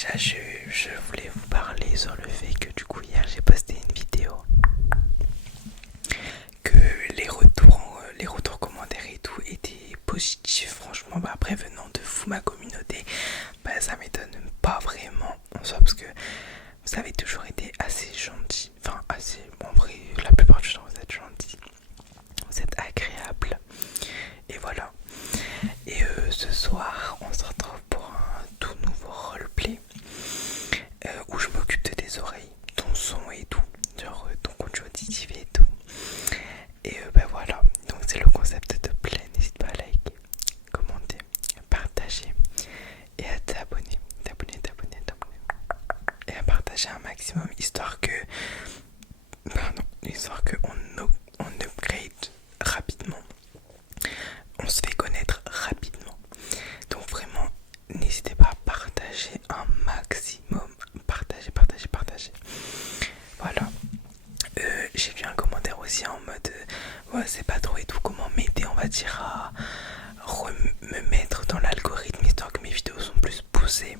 déjà, je voulais vous parler sur le fait que du coup hier j'ai posté une vidéo, que les retours commentaires et tout étaient positifs. Franchement, après venant de vous, ma communauté, ça m'étonne pas vraiment en soi parce que vous avez toujours été assez gentils. Enfin, assez. Bon, en vrai, la plupart du temps vous êtes gentils, vous êtes agréables. Et voilà. Et ce soir, on se retrouve pour un tout nouveau roleplay où je m'occupe de tes oreilles, ton son et tout, genre ton conduit auditif et tout. Et voilà, donc c'est le concept de play. N'hésite pas à liker, commenter, partager et à t'abonner, et à partager un maximum histoire que on upgrade rapidement, on se fait connaître rapidement. Donc vraiment, n'hésitez pas à partager un maximum, partager. Voilà. J'ai vu un commentaire aussi en mode ouais, c'est pas trop et tout, comment m'aider on va dire à me mettre dans l'algorithme histoire que mes vidéos sont plus poussées.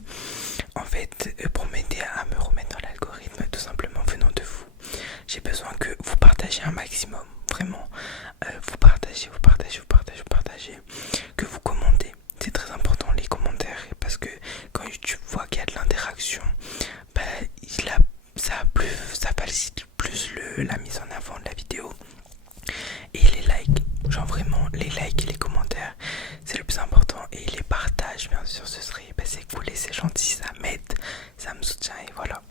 En fait, pour m'aider à me remettre dans l'algorithme, tout simplement venant de vous, j'ai besoin que vous partagiez un maximum, vraiment. Vous partagez, que vous commentez. C'est très important les commentaires parce que quand YouTube voit qu'il y a de l'interaction, ça facilite plus la mise en avant de la vidéo. Et les likes, genre vraiment les likes et les commentaires, c'est le plus important. Et les partages, bien sûr, ce serait c'est cool et c'est gentil, ça m'aide, ça me soutient et voilà.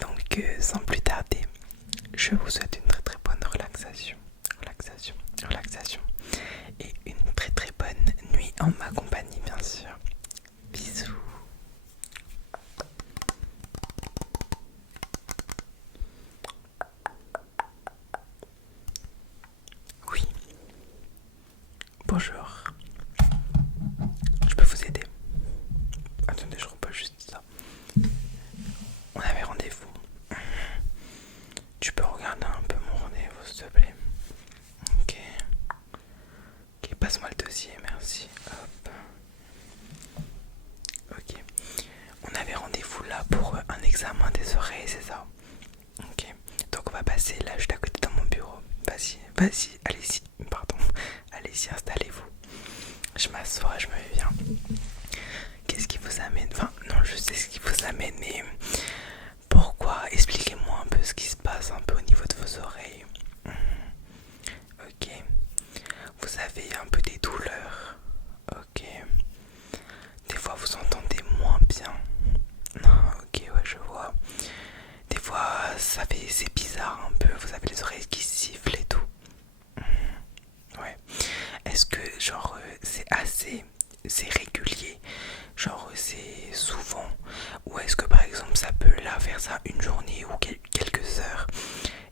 Donc sans plus tarder, je vous souhaite une très très bonne relaxation et une très très bonne nuit en ma compagnie, bien sûr. Bisous. Oui, bonjour. Je peux vous aider? Attendez, je repose juste ça. On avait rendez-vous. Tu peux regarder un peu mon rendez-vous, s'il te plaît? Ok. Ok, passe-moi le dossier, merci. Hop. Ok. On avait rendez-vous là pour un examen des oreilles, c'est ça? Ok. Donc on va passer là, juste à côté dans mon bureau. Vas-y, allez-y, pardon. Allez-y, installez-vous. Je m'assois, je me mets bien. Qu'est-ce qui vous amène? Enfin, non, je sais ce qui vous amène, mais pourquoi? Expliquez-moi un peu ce qui se passe un peu au niveau de vos oreilles. Ok. Vous avez un peu des douleurs. Ok. Des fois vous entendez moins bien. Non, ok, ouais, je vois. Des fois c'est bizarre un peu. Vous avez les oreilles qui sifflent et tout. Ouais. Est-ce que genre c'est régulier, genre c'est souvent, ou est-ce que par exemple ça peut là faire ça une journée ou quelques heures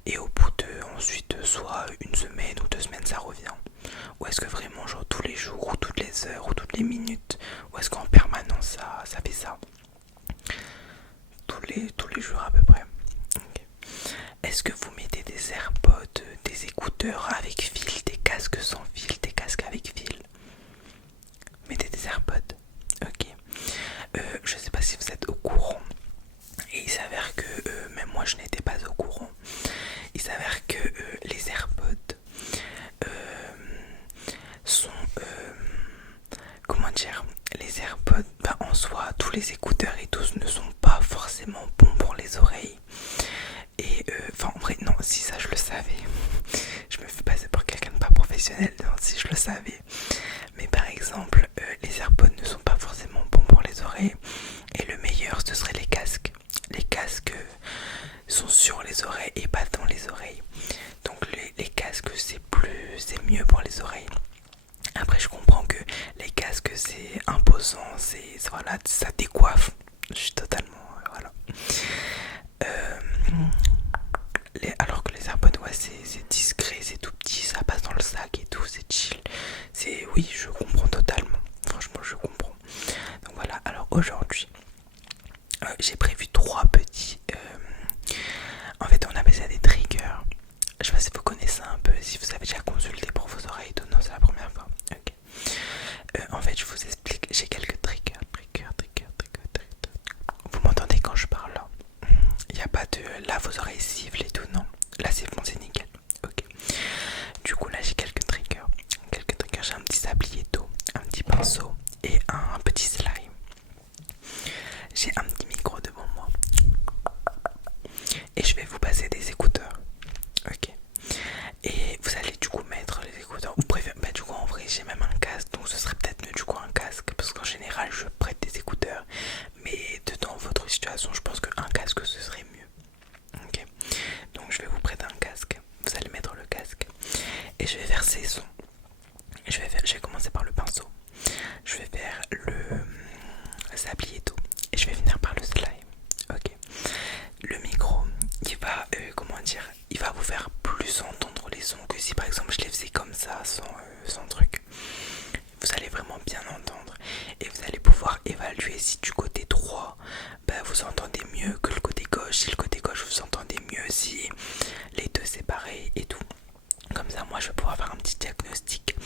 et au bout de ensuite soit une semaine ou 2 semaines ça revient, ou est-ce que vraiment genre tous les jours ou toutes les heures ou toutes les minutes, ou est-ce qu'en permanence ça fait ça tous les jours à peu près? Okay. Est-ce que vous mettez des AirPods, des écouteurs avec fil, des casques sans fil, des casques avec fil? Mettez des AirPods. Ok. Je sais pas si vous êtes au courant. Et il s'avère que même moi je n'étais pas au courant. Il s'avère que les AirPods sont comment dire, les AirPods, en soi tous les écouteurs et tous ne sont pas forcément bons pour les oreilles. Et enfin en vrai non, si ça je le savais. Je me fais passer pour quelqu'un de pas professionnel, non, si je le savais. Mais par exemple les AirPods ne sont pas forcément bons pour les oreilles. Et le meilleur ce serait les casques. Les casques sont sur les oreilles et pas dans les oreilles. Donc les casques c'est mieux pour les oreilles. Après je comprends que les casques c'est imposant, voilà, ça décoiffe. Je suis totalement voilà. Alors que les AirPods, ouais, c'est discret, c'est tout petit, ça passe dans le sac et tout, c'est chill. Oui, je comprends totalement. Franchement, je comprends. Donc voilà. Alors aujourd'hui, j'ai prévu 3 petits. En fait, on appelle ça des triggers. Je sais pas si vous connaissez un peu, si vous avez déjà consulté pour vos oreilles. Non, c'est la première fois. Ok. En fait, je vous explique. J'ai quelques triggers. et un petit slime. J'ai un petit micro devant moi et je vais vous passer des écouteurs. Ok. Et vous allez du coup mettre les écouteurs. Ou préférez, bah du coup en vrai j'ai même un casque, donc ce serait peut-être mieux du coup un casque parce qu'en général je prête des écouteurs. Mais dans votre situation, je pense qu'un casque ce serait mieux. Ok. Donc je vais vous prêter un casque. Vous allez mettre le casque et je vais faire ces sons. Je vais commencer par le pinceau. Je vais faire le sablier tout et je vais finir par le slime. Ok. Le micro, il va comment dire, il va vous faire plus entendre les sons que si par exemple je les faisais comme ça sans truc. Vous allez vraiment bien entendre et vous allez pouvoir évaluer si du côté droit vous entendez mieux que le côté gauche, si le côté gauche vous entendez mieux, si les deux c'est pareil et tout. Comme ça moi je vais pouvoir faire un petit diagnostic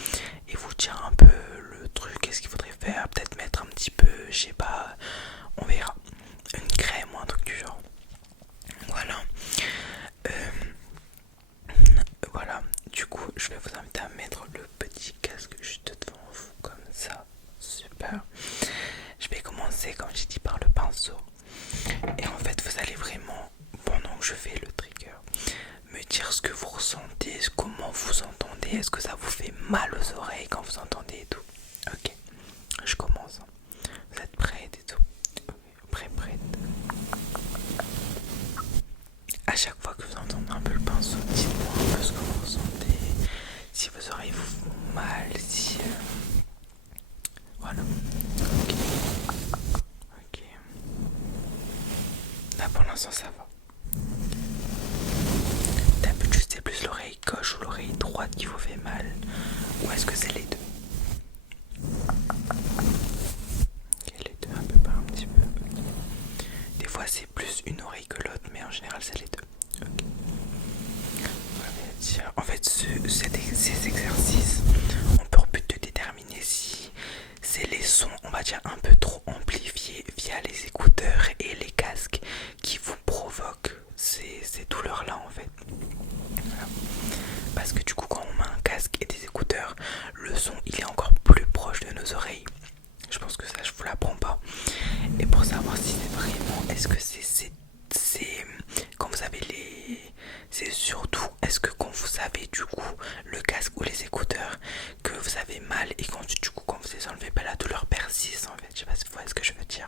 et vous dire un peu le truc, qu'est-ce qu'il faudrait faire, peut-être mettre un petit peu, je sais pas, on verra, une crème ou un truc du genre. Voilà. Voilà, du coup je vais vous inviter à mettre le petit casque juste devant vous comme ça. Super. Je vais commencer comme j'ai dit par le pinceau. Et en fait vous allez vraiment, pendant que je fais le trigger, me dire ce que vous ressentez, comment vous entendez, est-ce que ça vous fait mal aux oreilles quand vous entendez et tout. Ok, je commence. Vous êtes prêts et tout? Prête. À chaque fois que vous entendez un peu le pinceau, dites-moi un peu ce que vous ressentez, si vos oreilles vous font mal, si... Voilà. Ok. Là pour l'instant ça va. D'habitude c'est plus l'oreille gauche ou l'oreille droite qui vous fait mal, ou est-ce que c'est les deux? Ok, les deux à peu près un petit peu. Okay. Des fois c'est plus une oreille que l'autre, mais en général c'est les deux. Ok. En fait, ces exercices ont pour but de déterminer si c'est les sons, on va dire, un peu trop amplifiés via les écouteurs et les casques qui vous provoquent ces douleurs-là, en fait. Voilà. Parce que du coup, quand on met un casque et des écouteurs, le son, il est encore plus proche de nos oreilles. Je pense que ça, je vous l'apprends pas. Et pour savoir si c'est vraiment, est-ce que c'est quand vous avez c'est surtout, est-ce que quand vous avez du coup le casque ou les écouteurs que vous avez mal et quand du coup quand vous les enlevez, la douleur persiste en fait. Je sais pas si vous voyez ce que je veux dire.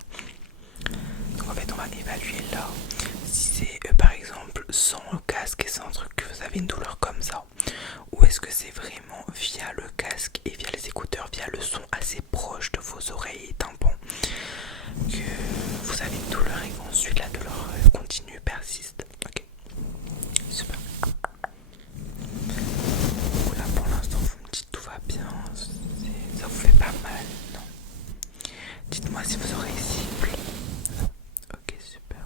Donc en fait on va évaluer là si c'est par exemple sans le casque et sans truc que vous avez une douleur comme ça, ou est-ce que c'est vraiment via le casque et via les écouteurs, via le son assez proche de vos oreilles et tympans que vous avez une douleur et qu'ensuite la douleur continue, persiste. Ok, super. Là pour l'instant vous me dites tout va bien, ça vous fait pas mal, non? Dites-moi si vos oreilles sifflent. Non. Ok, super.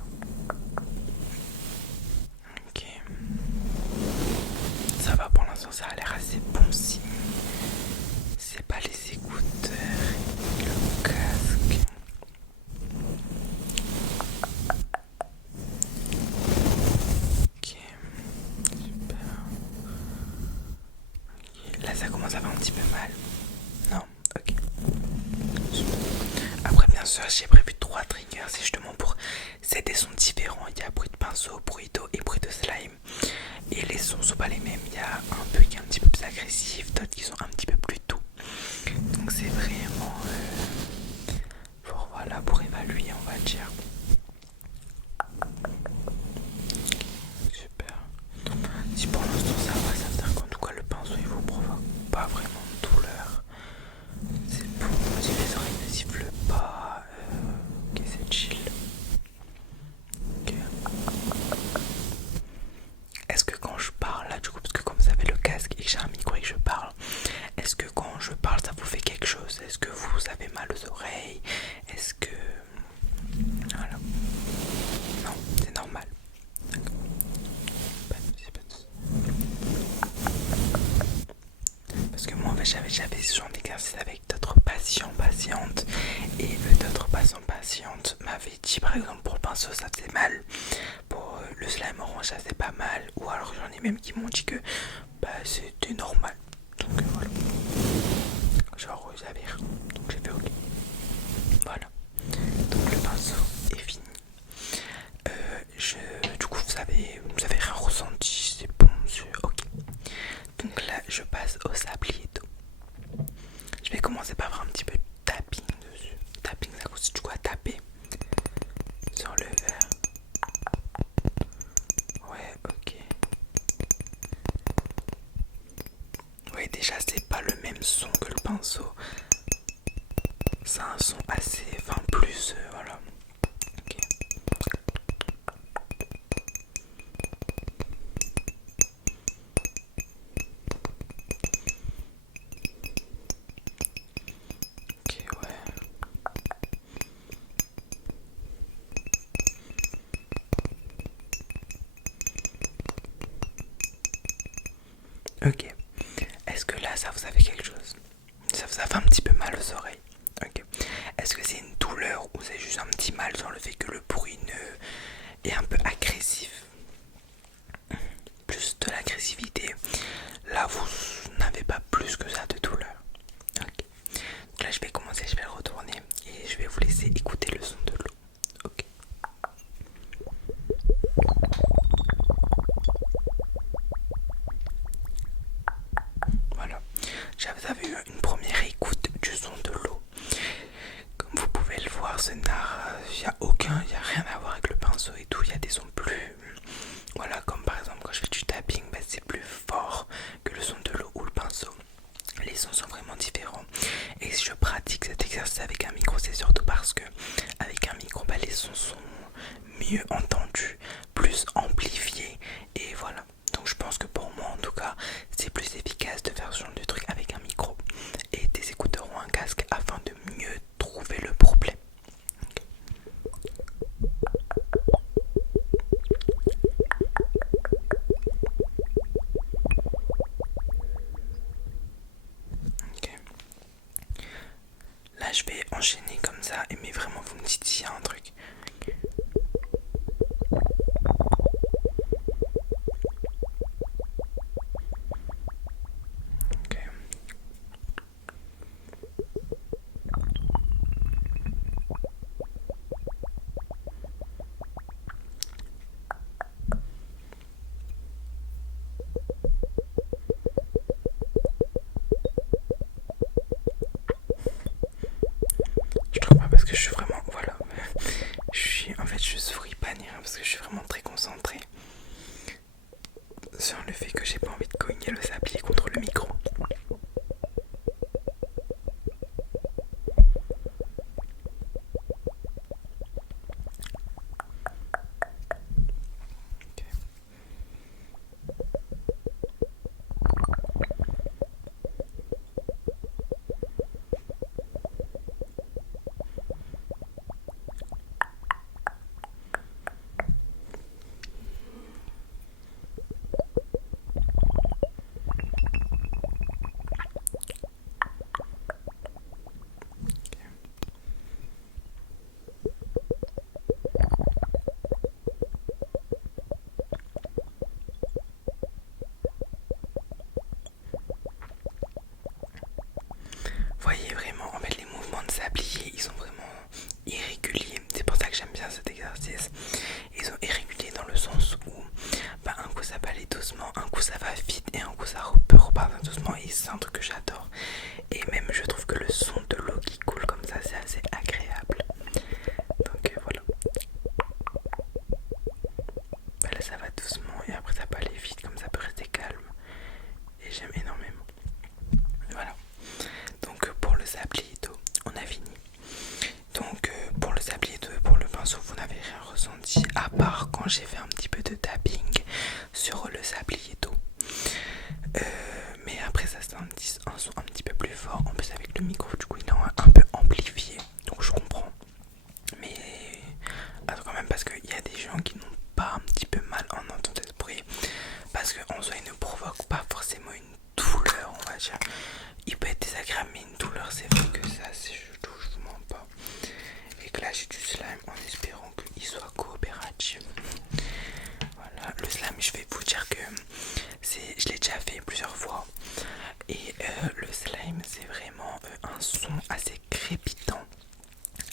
Ok. Ça va pour l'instant, ça a l'air assez bon signe. C'est pas les écouteurs, le casque. Ok, super. Ok, là ça commence à faire un petit peu mal. Non, ok. Super. Après bien sûr j'ai prévu 3 triggers, c'est justement pour c'est des sons différents. Il y a bruit de pinceau, bruit d'eau et bruit de slime. Et les sons sont pas les mêmes. Il y a un peu qui est un petit peu plus agressif, d'autres qui sont un petit peu plus doux. Donc c'est vraiment voilà, pour évaluer on va dire. Super. Si pour l'instant ça va, ça veut dire qu'en tout cas le pinceau il vous provoque pas vraiment de douleur. C'est bon, si les oreilles ne sifflent pas, ok c'est chill. Ok. Est-ce que quand je parle là du coup, parce que comme vous avez le casque et que j'ai un micro et que je parle, est-ce que quand je parle ça vous fait quelque chose? Est-ce que vous avez mal aux oreilles? Est-ce que... Voilà. Non, c'est normal. D'accord. Pas de soucis, pas de soucis. Parce que moi en fait j'avais ce genre d'exercice avec d'autres patients, patientes. Et d'autres patients, patientes m'avaient dit par exemple pour le pinceau ça faisait mal. Pour le slime orange ça faisait pas mal. Ou alors j'en ai même qui m'ont dit que c'était normal. Donc voilà. Genre j'avais rien. Donc j'ai fait ok. son que le pinceau. C'est un son assez, enfin plus, voilà. Ok. Ok, ouais. Ok. Est-ce que là, ça vous a fait quelque chose? Ça vous a fait un petit peu mal aux oreilles? Ok. Est-ce que c'est une douleur ou c'est juste un petit mal sur le fait que le bruit est un peu agressif? Plus de l'agressivité. Là, vous n'avez pas plus que ça de douleur. Ok. Donc là, je vais commencer, je vais le retourner et je vais vous laisser écouter le son de l'eau. Ok. Voilà. Vous avez eu une première écoute du son de l'eau. Comme vous pouvez le voir, il n'y a rien à voir avec le pinceau et tout. Il y a des sons plus, voilà, comme par exemple quand je fais du tapping, bah, c'est plus fort que le son de l'eau ou le pinceau. Les sons sont vraiment différents. Et si je pratique cet exercice avec un micro, c'est surtout parce que avec un micro, bah, les sons sont mieux entendus, plus amplifiés et voilà. Donc je pense que pour moi en tout cas, c'est plus efficace de faire ce genre de truc avec un micro et des écouteurs ou un casque afin de mieux trouver le problème. Ok. Là je vais enchaîner comme ça, mais vraiment vous me dites s'il y a un truc. Ok. Je trouve pas parce que je suis vraiment, voilà, en fait je souris pas ni rien parce que je suis vraiment très concentré sur le fait que j'ai pas envie de cogner le sablier contre le micro. Ok. Voyez vraiment, en fait les mouvements de sablier, ils sont vraiment irréguliers. C'est pour ça que j'aime bien cet exercice. Ils sont irréguliers dans le sens où bah, un coup ça va aller doucement, un coup ça va vite et un coup ça peut repartir doucement et c'est un truc que j'adore. Et même je trouve que le son de l'eau qui coule comme ça c'est assez agréable. Donc voilà. Bah, là ça va doucement et après ça peut aller vite, comme ça peut rester calme. Et j'aime énormément. Voilà. Donc pour le sablier d'eau, on a fini. Donc pour le sablier d'eau et pour le pinceau, vous n'avez rien ressenti à part quand j'ai fait un petit peu de tapping sur le sablier d'eau. Mais après ça c'est un son un petit peu plus fort. En plus avec le micro du coup il est un peu amplifié. Donc je comprends. Mais attends quand même parce qu'il y a des gens qui n'ont pas un petit peu mal en entendant ce bruit. Parce qu'en soi il ne provoque pas forcément une douleur on va dire. Il peut être désagréable mais une douleur c'est vrai que ça je vous mens pas. Et que là j'ai du slime en espérant qu'il soit coopératif. Voilà, le slime je vais vous dire que je l'ai déjà fait plusieurs fois. Et le slime c'est vraiment un son assez crépitant.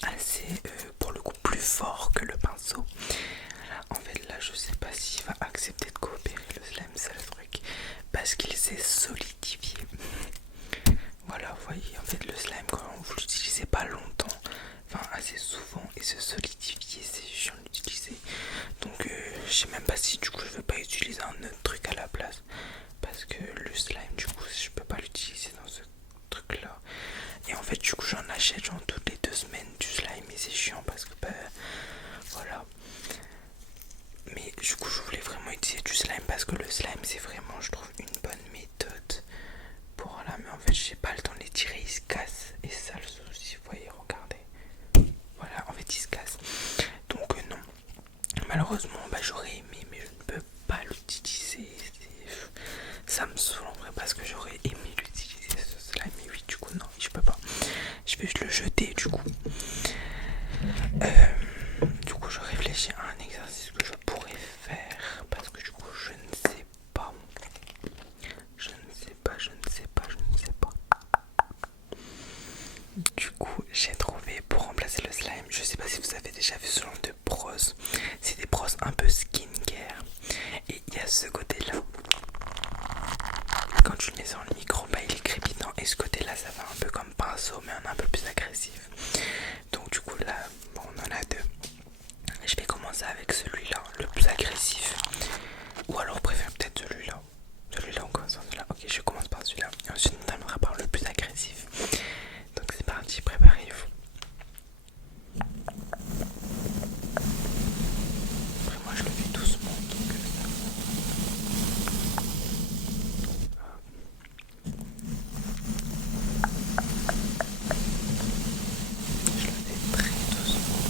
Assez pour le coup plus fort que le pinceau. En fait là je sais pas s'il va accepter de coopérer le slime, c'est le truc. Parce qu'il s'est solidifié. Voilà, vous voyez, en fait le slime quand vous l'utilisez pas longtemps, enfin assez souvent, et se solidifier c'est chiant de l'utiliser. Donc je sais même pas si du coup je vais pas utiliser un autre truc à la place. Parce que le slime du coup je peux pas l'utiliser rachète genre toutes les 2 semaines du slime et c'est chiant parce que bah voilà. Mais du coup je voulais vraiment utiliser du slime parce que le slime c'est vraiment je trouve une bonne méthode pour voilà, mais en fait j'ai pas le temps de les tirer, ils se cassent et c'est ça le souci, vous voyez, regardez. Voilà, en fait ils se cassent. Donc non, malheureusement bah j'aurais aimé mais je ne peux pas l'utiliser. Ça me saoule en vrai parce que j'aurais aimé l'utiliser ce slime. Mais oui, du coup non, je peux pas. Je vais juste le jeter du coup. Du coup je réfléchis à un exercice que je pourrais faire parce que du coup je ne sais pas. Je ne sais pas, je ne sais pas, je ne sais pas. Du coup j'ai trouvé pour remplacer le slime, je sais pas si vous avez déjà vu ce genre de brosse. C'est des brosses un peu skincare. Et il y a ce côté là. Quand tu le mets sur le micro, bah, il est crépitant. Et ce côté là ça va un peu comme pinceau mais un peu plus agressif. Donc du coup là, bon, on en a deux. Je vais commencer avec celui-là, le plus agressif. Ou alors, je préfère peut-être celui-là. Celui-là, on commence par celui-là. Ok, je commence par celui-là. Et ensuite, on terminera par le plus agressif. Donc, c'est parti, préparez-vous. Après, moi, je le fais doucement. Donc, je le fais très doucement.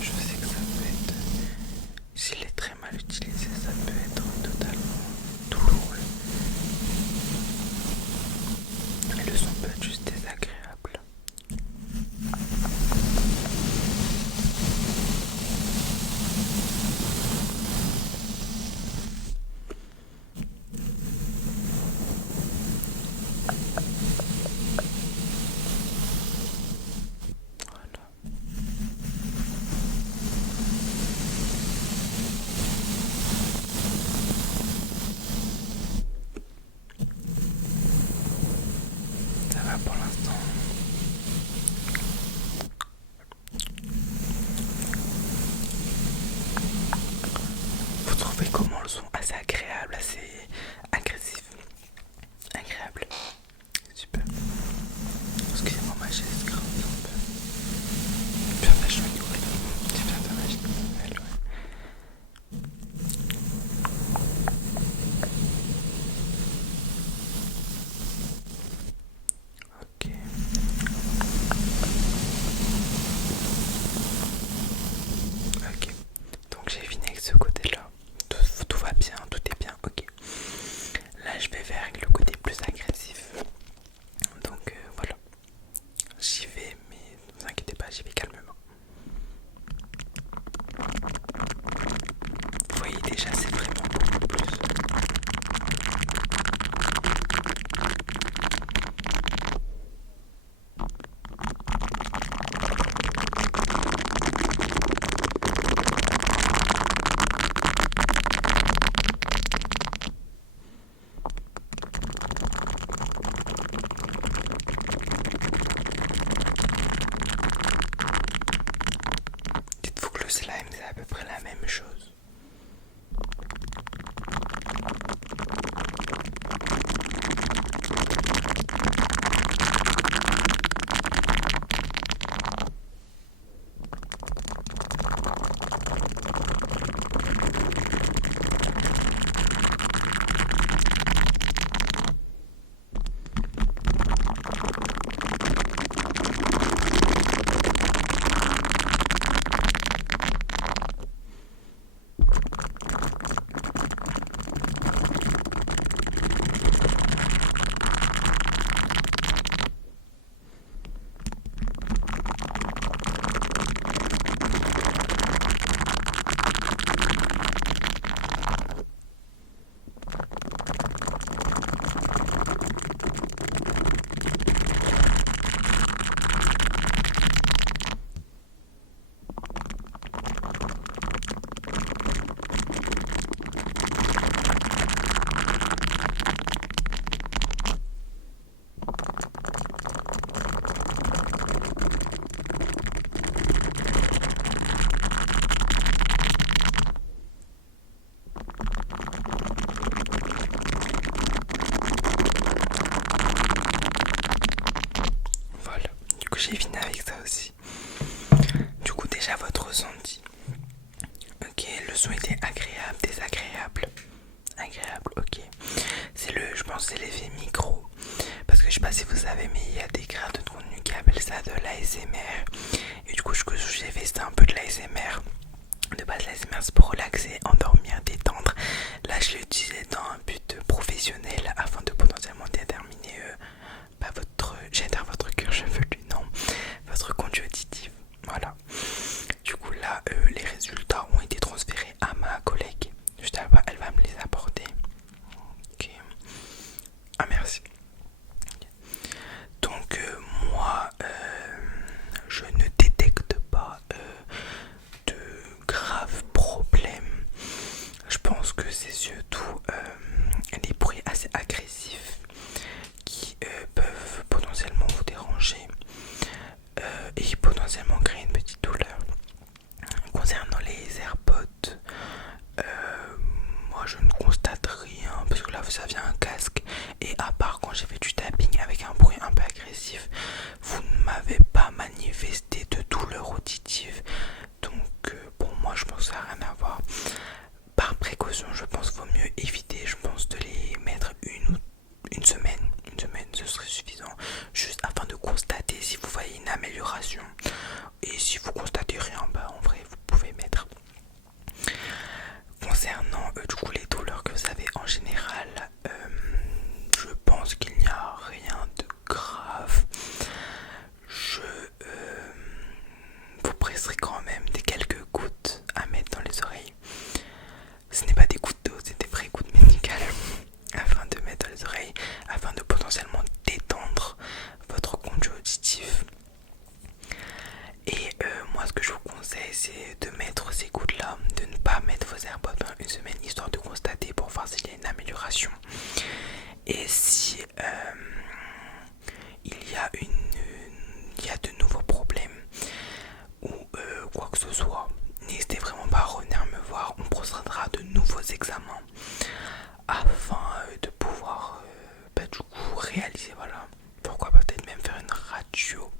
Je sais que ça peut être. S'il est très mal utilisé, ça peut être totalement douloureux. Et le son peut être juste désagréable. Voilà. Ça va pour l'instant. Vous trouvez comment le son assez agréable, assez agressif, agréable. Super. Excusez-moi, ma chaise grimpe un peu. Bien vachement nouvelle. C'est bien dommage nouvelle, ouais. Ok. Ok. Donc j'ai fini avec ce côté-là. Tout va bien, tout est bien. Ok. Là, je vais vers le côté plus agressif. Donc voilà. J'y vais, mais ne vous inquiétez pas, j'y vais calmement. Vous voyez déjà, c'est vraiment beaucoup plus. Dites-vous que le slime, c'est à peu près la même chose. j'ai fini avec ça aussi. Du coup déjà votre ressenti. Ok, le son était agréable, désagréable. Agréable, ok. Je pense que c'est l'effet micro. Parce que je sais pas si vous savez, mais il y a des créateurs de contenu qui appellent ça de l'ASMR. Et du coup, ce que j'ai fait, c'était un peu de l'ASMR. De base, l'ASMR, c'est pour relaxer, endormir, détendre. Là, je l'ai utilisé dans un but professionnel afin de potentiellement déterminer votre cuir chevelu, non, votre conduite auditive. Voilà. Du coup, là, les résultats ont été transférés à ma collègue. Juste là-bas, elle va me les apporter. Ok. Ah, merci. Donc moi je ne détecte pas de graves problèmes. Je pense que c'est surtout les bruits assez agressifs qui peuvent potentiellement vous déranger et potentiellement créer une petite douleur. Concernant les AirPods, moi je ne constate rien parce que là ça vient un casque et à part quand j'ai fait du tapping avec un bruit un peu agressif, vous ne m'avez pas manifesté de douleur auditive. Donc pour moi je pense que ça n'a rien à voir. Par précaution je pense qu'il vaut mieux éviter, je pense, de les mettre une semaine. Une semaine ce serait suffisant, juste afin de constater si vous voyez une amélioration. Et si vous constatez rien, bah en vrai vous pouvez mettre. Concernant du coup les douleurs que vous avez en général, je pense qu'il n'y a rien de grave. Je vous presserai quand même des quelques gouttes à mettre dans les oreilles. Ce n'est pas des gouttes d'eau, c'est des vraies gouttes médicales afin de mettre dans les oreilles, afin de potentiellement détendre votre conduit auditif. Et moi ce que je vous conseille, c'est de mettre ces gouttes là, de ne pas mettre vos AirPods pendant une semaine, histoire de constater pour voir s'il y a une amélioration. Et si il y a de nouveaux problèmes ou quoi que ce soit, n'hésitez vraiment pas à revenir me voir. On procédera de nouveaux examens afin de pouvoir du coup réaliser, voilà, pourquoi pas peut-être même faire une radio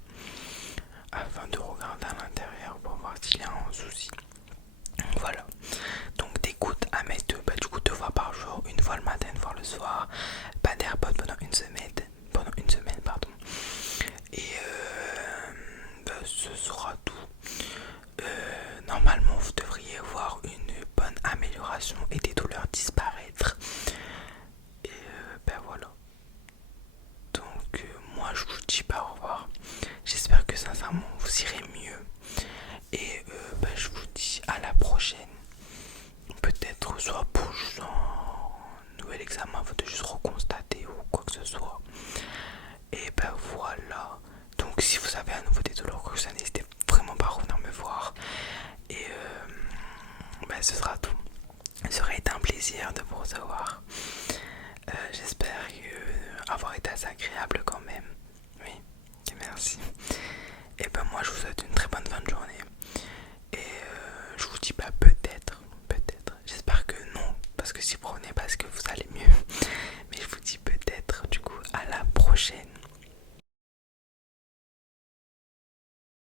afin de regarder à l'intérieur pour voir s'il y a un souci. Voilà, donc des gouttes à mettre du coup 2 fois par jour, une fois le matin, une fois le soir. Pas d'AirPods pendant une semaine, pardon. Et ce sera tout. Normalement vous devriez voir une bonne amélioration et des douleurs disparaître. Et voilà. Donc moi je vous dis pas au revoir. J'espère que sincèrement vous irez mieux. Et je vous dis à la prochaine. Peut-être soit pour juste un nouvel examen, faut juste reconstater ou quoi que ce soit. Et voilà. Donc si vous avez à nouveau des douleurs, quoi que ça, n'hésitez vraiment pas à revenir me voir. Et ce sera tout. Ça aurait été un plaisir de vous recevoir. J'espère avoir été assez agréable quand même. Oui, merci. Et moi je vous souhaite une très bonne fin de journée. Et je vous dis peut-être. J'espère que non, parce que si vous prenez parce que vous allez mieux. Mais je vous dis peut-être du coup à la prochaine.